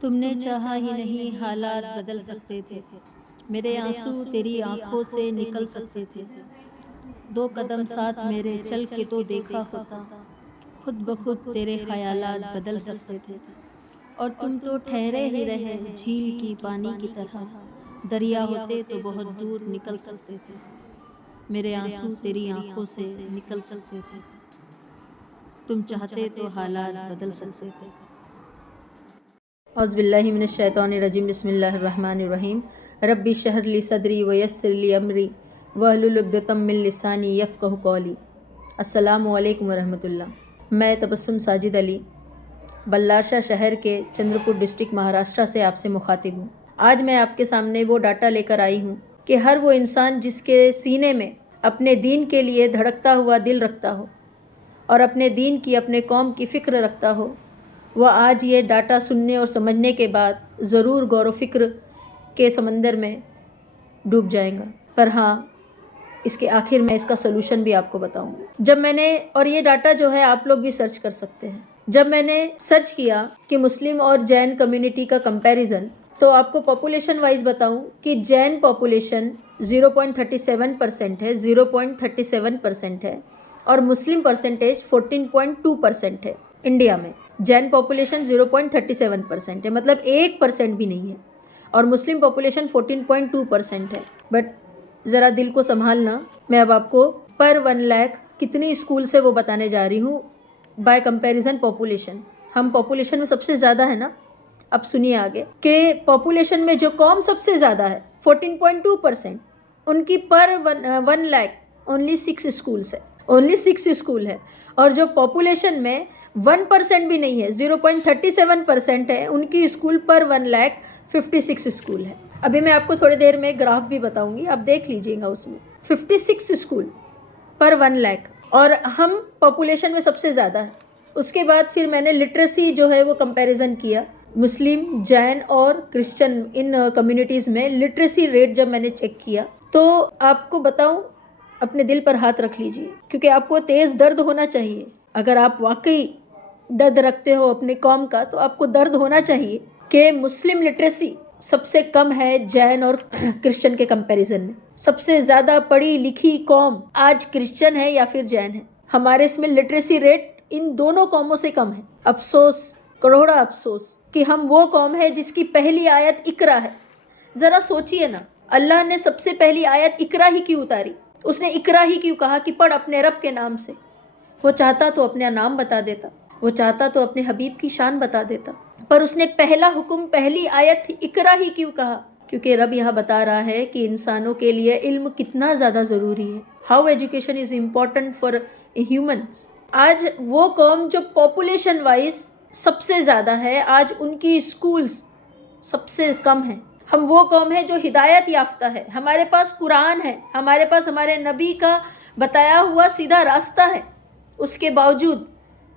تم نے چاہا ہی نہیں حالات بدل سکتے تھے، میرے آنسو تیری آنکھوں سے نکل سکتے تھے، دو قدم ساتھ میرے چل کے تو دیکھا ہوتا، خود بخود تیرے خیالات بدل سکتے تھے، اور تم تو ٹھہرے ہی رہے جھیل کی پانی کی طرح، دریا ہوتے تو بہت دور نکل سکتے تھے، میرے آنسو تیری آنکھوں سے نکل سکتے تھے، تم چاہتے تو حالات بدل سکتے تھے۔ اعوذ باللہ من الشیطان الرجیم، بسم اللہ الرحمن الرحیم۔ رب اشرح لی صدری ویسر لی امری واحلل عقدۃ من لسانی یفقہوا قولی۔ السلام علیکم ورحمۃ اللہ۔ میں تبسم ساجد علی بلارشا شہر کے چندرپور ڈسٹرکٹ مہاراشٹرا سے آپ سے مخاطب ہوں۔ آج میں آپ کے سامنے وہ ڈاٹا لے کر آئی ہوں کہ ہر وہ انسان جس کے سینے میں اپنے دین کے لیے دھڑکتا ہوا دل رکھتا ہو اور اپنے دین کی، اپنے قوم کی فکر رکھتا ہو، وہ آج یہ ڈاٹا سننے اور سمجھنے کے بعد ضرور غور و فکر کے سمندر میں ڈوب جائیں گا۔ پر ہاں، اس کے آخر میں اس کا سلوشن بھی آپ کو بتاؤں گی۔ جب میں نے، اور یہ ڈاٹا جو ہے آپ لوگ بھی سرچ کر سکتے ہیں، جب میں نے سرچ کیا کہ مسلم اور جین کمیونٹی کا کمپیریزن، تو آپ کو پاپولیشن وائز بتاؤں کہ جین پاپولیشن 0.37% ہے، 0.37% ہے، اور مسلم پرسنٹیج 14.2% ہے۔ انڈیا میں جین پاپولیشن 0.37% ہے، مطلب 1% بھی نہیں ہے، اور مسلم پاپولیشن 14.2% ہے۔ بٹ ذرا دل کو سنبھالنا، میں اب آپ کو پر 1 لاکھ کتنی اسکول سے وہ بتانے جا رہی ہوں بائی کمپیریزن پاپولیشن۔ ہم پاپولیشن میں سب سے زیادہ ہے نا، اب سنیے آگے کہ پاپولیشن میں جو قوم سب سے زیادہ ہے 14.2%، ان کی پر 1 لاکھ اونلی 6 اسکولس ہے، اونلی 6 اسکول ہے، اور جو پاپولیشن میں 1% بھی نہیں ہے، 0.37% ہے، ان کی اسکول پر 1 لاکھ 56 اسکول ہے۔ ابھی میں آپ کو تھوڑی دیر میں گراف بھی بتاؤں گی، آپ دیکھ لیجئے گا، اس میں 56 اسکول پر 1 لاکھ، اور ہم پاپولیشن میں سب سے زیادہ ہے۔ اس کے بعد پھر میں نے لٹریسی جو ہے وہ کمپیریزن کیا، مسلم، جین اور کرسچن ان کمیونٹیز میں لٹریسی ریٹ جب میں نے چیک کیا، تو آپ کو بتاؤں، اپنے دل پر ہاتھ رکھ لیجئے، کیونکہ آپ کو تیز درد ہونا چاہیے۔ اگر آپ واقعی درد رکھتے ہو اپنے قوم کا، تو آپ کو درد ہونا چاہیے کہ مسلم لٹریسی سب سے کم ہے جین اور کرسچن کے کمپیریزن میں۔ سب سے زیادہ پڑھی لکھی قوم آج کرسچن ہے یا پھر جین ہے۔ ہمارے اس میں لٹریسی ریٹ ان دونوں قوموں سے کم ہے۔ افسوس، کروڑا افسوس کہ ہم وہ قوم ہے جس کی پہلی آیت اقرا ہے۔ ذرا سوچئے نا، اللہ نے سب سے پہلی آیت اقرا ہی کیوں اتاری؟ اس نے اقرا ہی کیوں کہا کہ پڑھ اپنے رب کے نام سے؟ وہ چاہتا تو اپنا نام بتا دیتا، وہ چاہتا تو اپنے حبیب کی شان بتا دیتا، پر اس نے پہلا حکم، پہلی آیت اقرا ہی کیوں کہا؟ کیونکہ رب یہاں بتا رہا ہے کہ انسانوں کے لیے علم کتنا زیادہ ضروری ہے۔ How education is important for humans. آج وہ قوم جو پاپولیشن وائز سب سے زیادہ ہے، آج ان کی اسکولز سب سے کم ہیں۔ ہم وہ قوم ہے جو ہدایت یافتہ ہے، ہمارے پاس قرآن ہے، ہمارے پاس ہمارے نبی کا بتایا ہوا سیدھا راستہ ہے، اس کے باوجود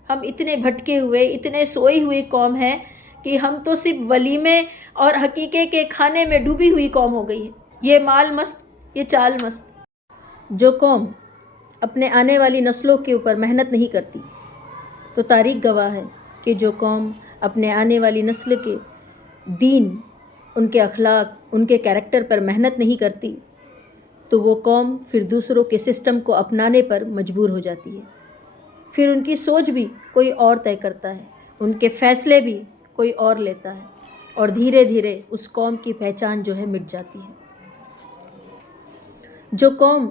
ہم اتنے بھٹکے ہوئے، اتنے سوئی ہوئی قوم ہے کہ ہم تو صرف ولیمے اور حقیقے کے کھانے میں ڈوبی ہوئی قوم ہو گئی ہے۔ یہ مال مست، یہ چال مست۔ جو قوم اپنے آنے والی نسلوں کے اوپر محنت نہیں کرتی، تو تاریخ گواہ ہے کہ جو قوم اپنے آنے والی نسل کے دین، ان کے اخلاق، ان کے کیریکٹر پر محنت نہیں کرتی، تو وہ قوم پھر دوسروں کے سسٹم کو اپنانے پر مجبور ہو جاتی ہے۔ پھر ان کی سوچ بھی کوئی اور طے کرتا ہے، ان کے فیصلے بھی کوئی اور لیتا ہے، اور دھیرے دھیرے اس قوم کی پہچان جو ہے مٹ جاتی ہے۔ جو قوم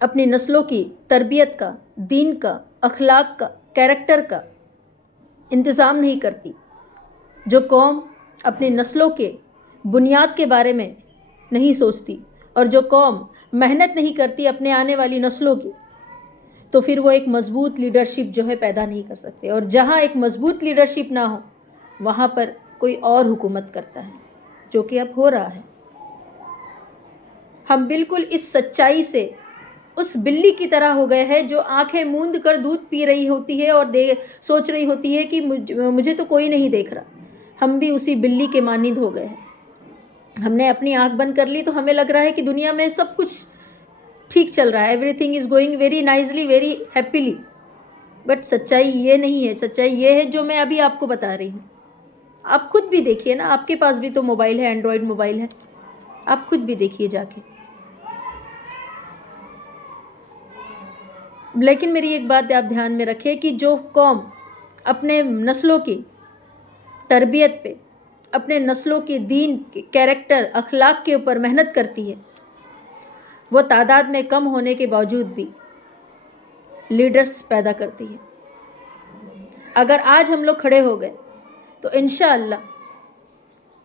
اپنی نسلوں کی تربیت کا، دین کا، اخلاق کا، کیریکٹر کا انتظام نہیں کرتی، جو قوم اپنی نسلوں کے بنیاد کے بارے میں نہیں سوچتی، اور جو قوم محنت نہیں کرتی اپنے آنے والی نسلوں کی، تو پھر وہ ایک مضبوط لیڈرشپ جو ہے پیدا نہیں کر سکتے، اور جہاں ایک مضبوط لیڈرشپ نہ ہو، وہاں پر کوئی اور حکومت کرتا ہے، جو کہ اب ہو رہا ہے۔ ہم بالکل اس سچائی سے اس بلی کی طرح ہو گئے ہیں جو آنکھیں موند کر دودھ پی رہی ہوتی ہے اور سوچ رہی ہوتی ہے کہ مجھے تو کوئی نہیں دیکھ رہا۔ ہم بھی اسی بلی کے مانند ہو گئے ہیں۔ ہم نے اپنی آنکھ بند کر لی تو ہمیں لگ رہا ہے کہ دنیا میں سب کچھ ٹھیک چل رہا ہے، every thing is going very nicely, very happily, but سچائی یہ نہیں ہے۔ سچائی یہ ہے جو میں ابھی آپ کو بتا رہی ہوں۔ آپ خود بھی دیکھیے نا, آپ کے پاس بھی تو موبائل ہے, اینڈرائڈ موبائل ہے, آپ خود بھی دیکھیے جا کے. لیکن میری ایک بات آپ دھیان میں رکھیں کہ جو قوم اپنے نسلوں کی تربیت پہ, اپنے نسلوں کے دین, کیریکٹر, اخلاق کے اوپر محنت کرتی ہے, وہ تعداد میں کم ہونے کے باوجود بھی لیڈرز پیدا کرتی ہے. اگر آج ہم لوگ کھڑے ہو گئے تو انشاءاللہ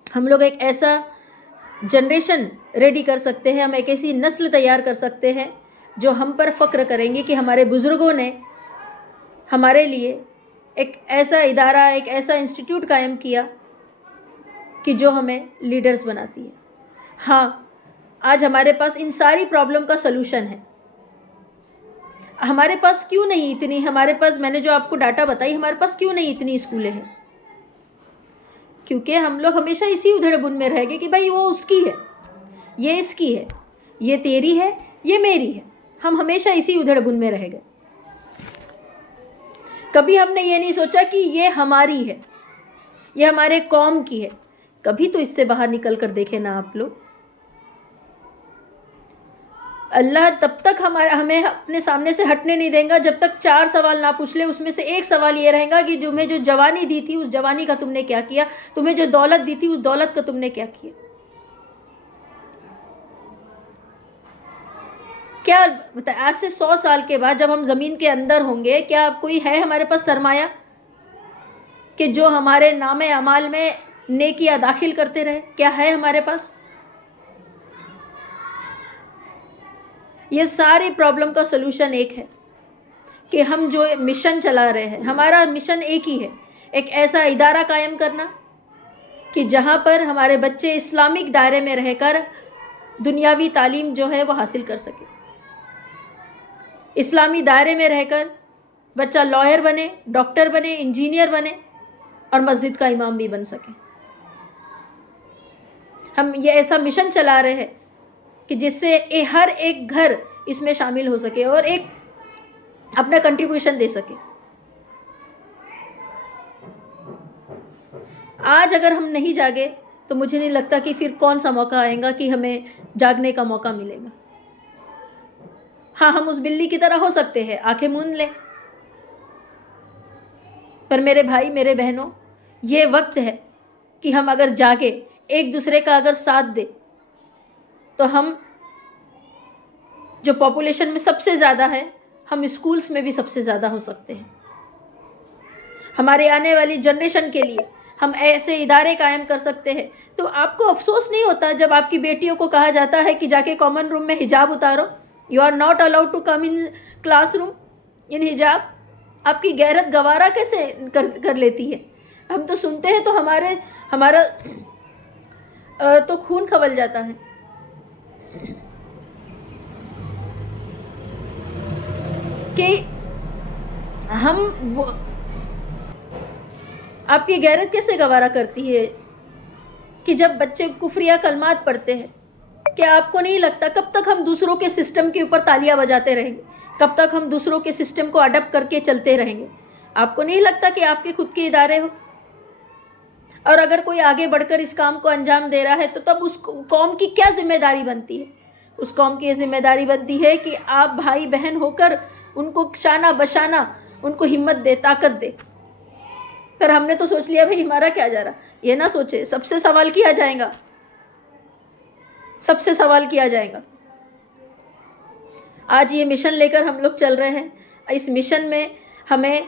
ہم لوگ ایک ایسا جنریشن ریڈی کر سکتے ہیں, ہم ایک ایسی نسل تیار کر سکتے ہیں جو ہم پر فخر کریں گے کہ ہمارے بزرگوں نے ہمارے لیے ایک ایسا ادارہ, ایک ایسا انسٹیٹیوٹ قائم کیا کہ جو ہمیں لیڈرز بناتی ہے. ہاں, آج ہمارے پاس ان ساری پرابلم کا سلوشن ہے. ہمارے پاس کیوں نہیں اتنی, ہمارے پاس, میں نے جو آپ کو ڈاٹا بتائی, ہمارے پاس کیوں نہیں اتنی اسکولیں ہیں؟ کیونکہ ہم لوگ ہمیشہ اسی ادھڑ بن میں رہ گئے کہ بھائی وہ اس کی ہے, یہ اس کی ہے, یہ تیری ہے, یہ میری ہے. ہم ہمیشہ اسی ادھڑ بن میں رہ گئے. کبھی ہم نے یہ نہیں سوچا کہ یہ ہماری ہے, یہ ہمارے قوم کی ہے. کبھی تو اس سے باہر نکل کر دیکھیں نا آپ لوگ. اللہ تب تک ہمیں اپنے سامنے سے ہٹنے نہیں دیں گا جب تک 4 سوال نہ پوچھ لے. اس میں سے ایک سوال یہ رہے گا کہ تمہیں جو جوانی دی تھی اس جوانی کا تم نے کیا کیا, تمہیں جو دولت دی تھی اس دولت کا تم نے کیا کیا. کیا آج سے 100 سال کے بعد جب ہم زمین کے اندر ہوں گے, کیا کوئی ہے ہمارے پاس سرمایہ کہ جو ہمارے نام اعمال میں نیکیاں داخل کرتے رہے؟ کیا ہے ہمارے پاس؟ یہ ساری پرابلم کا سلوشن ایک ہے کہ ہم جو مشن چلا رہے ہیں, ہمارا مشن ایک ہی ہے, ایک ایسا ادارہ قائم کرنا کہ جہاں پر ہمارے بچے اسلامک دائرے میں رہ کر دنیاوی تعلیم جو ہے وہ حاصل کر سکے. اسلامی دائرے میں رہ کر بچہ لائر بنے, ڈاکٹر بنے, انجینئر بنے اور مسجد کا امام بھی بن سکے. ہم یہ ایسا مشن چلا رہے ہیں کہ جس سے ہر ایک گھر اس میں شامل ہو سکے اور ایک اپنا کنٹریبیوشن دے سکے. آج اگر ہم نہیں جاگے تو مجھے نہیں لگتا کہ پھر کون سا موقع آئے گا کہ ہمیں جاگنے کا موقع ملے گا. ہاں, ہم اس بلی کی طرح ہو سکتے ہیں, آنکھیں موند لیں, پر میرے بھائی, میرے بہنوں, یہ وقت ہے کہ ہم اگر جاگے, ایک دوسرے کا اگر ساتھ دے, تو ہم جو پاپولیشن میں سب سے زیادہ ہے, ہم اسکولز میں بھی سب سے زیادہ ہو سکتے ہیں. ہمارے آنے والی جنریشن کے لیے ہم ایسے ادارے قائم کر سکتے ہیں. تو آپ کو افسوس نہیں ہوتا جب آپ کی بیٹیوں کو کہا جاتا ہے کہ جا کے کامن روم میں حجاب اتارو, you are not allowed to come in classroom in حجاب. آپ کی غیرت گوارا کیسے کر لیتی ہے؟ ہم تو سنتے ہیں تو ہمارا تو خون کھول جاتا ہے. کہ ہم آپ کی غیرت کیسے گوارا کرتی ہے کہ جب بچے کفریہ کلمات پڑھتے ہیں, کیا آپ کو نہیں لگتا کب تک ہم دوسروں کے سسٹم کے اوپر تالیاں بجاتے رہیں گے؟ کب تک ہم دوسروں کے سسٹم کو اڈاپٹ کر کے چلتے رہیں گے؟ آپ کو نہیں لگتا کہ آپ کے خود کے ادارے ہو؟ اور اگر کوئی آگے بڑھ کر اس کام کو انجام دے رہا ہے تو تب اس قوم کی کیا ذمہ داری بنتی ہے؟ اس قوم کی یہ ذمہ داری بنتی ہے کہ آپ بھائی بہن ہو کر ان کو شانہ بشانہ ان کو ہمت دے, طاقت دے. پر ہم نے تو سوچ لیا بھائی ہمارا کیا جا رہا. یہ نہ سوچے, سب سے سوال کیا جائے گا, سب سے سوال کیا جائے گا. آج یہ مشن لے کر ہم لوگ چل رہے ہیں. اس مشن میں ہمیں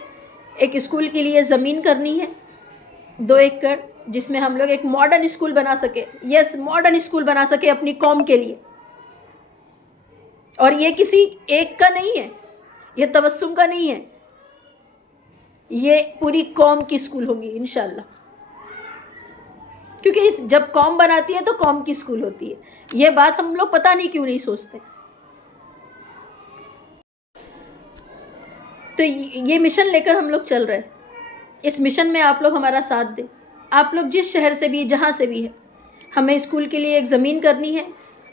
ایک اسکول کے لیے زمین کرنی ہے 2 ایکڑ, جس میں ہم لوگ ایک ماڈرن اسکول بنا سکے. یس, ماڈرن اسکول بنا سکے اپنی قوم کے لیے. اور یہ کسی ایک کا نہیں ہے, یہ تبسم کا نہیں ہے, یہ پوری قوم کی اسکول ہوگی انشاءاللہ. کیونکہ جب قوم بناتی ہے تو قوم کی اسکول ہوتی ہے. یہ بات ہم لوگ پتہ نہیں کیوں نہیں سوچتے. تو یہ مشن لے کر ہم لوگ چل رہے ہیں. اس مشن میں آپ لوگ ہمارا ساتھ دیں. آپ لوگ جس شہر سے بھی, جہاں سے بھی ہے, ہمیں اسکول کے لیے ایک زمین کرنی ہے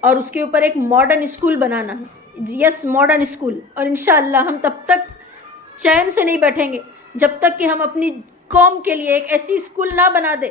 اور اس کے اوپر ایک ماڈرن اسکول بنانا ہے. یس, ماڈرن اسکول. اور انشاءاللہ ہم تب تک چین سے نہیں بیٹھیں گے جب تک کہ ہم اپنی قوم کے لیے ایک ایسی اسکول نہ بنا دیں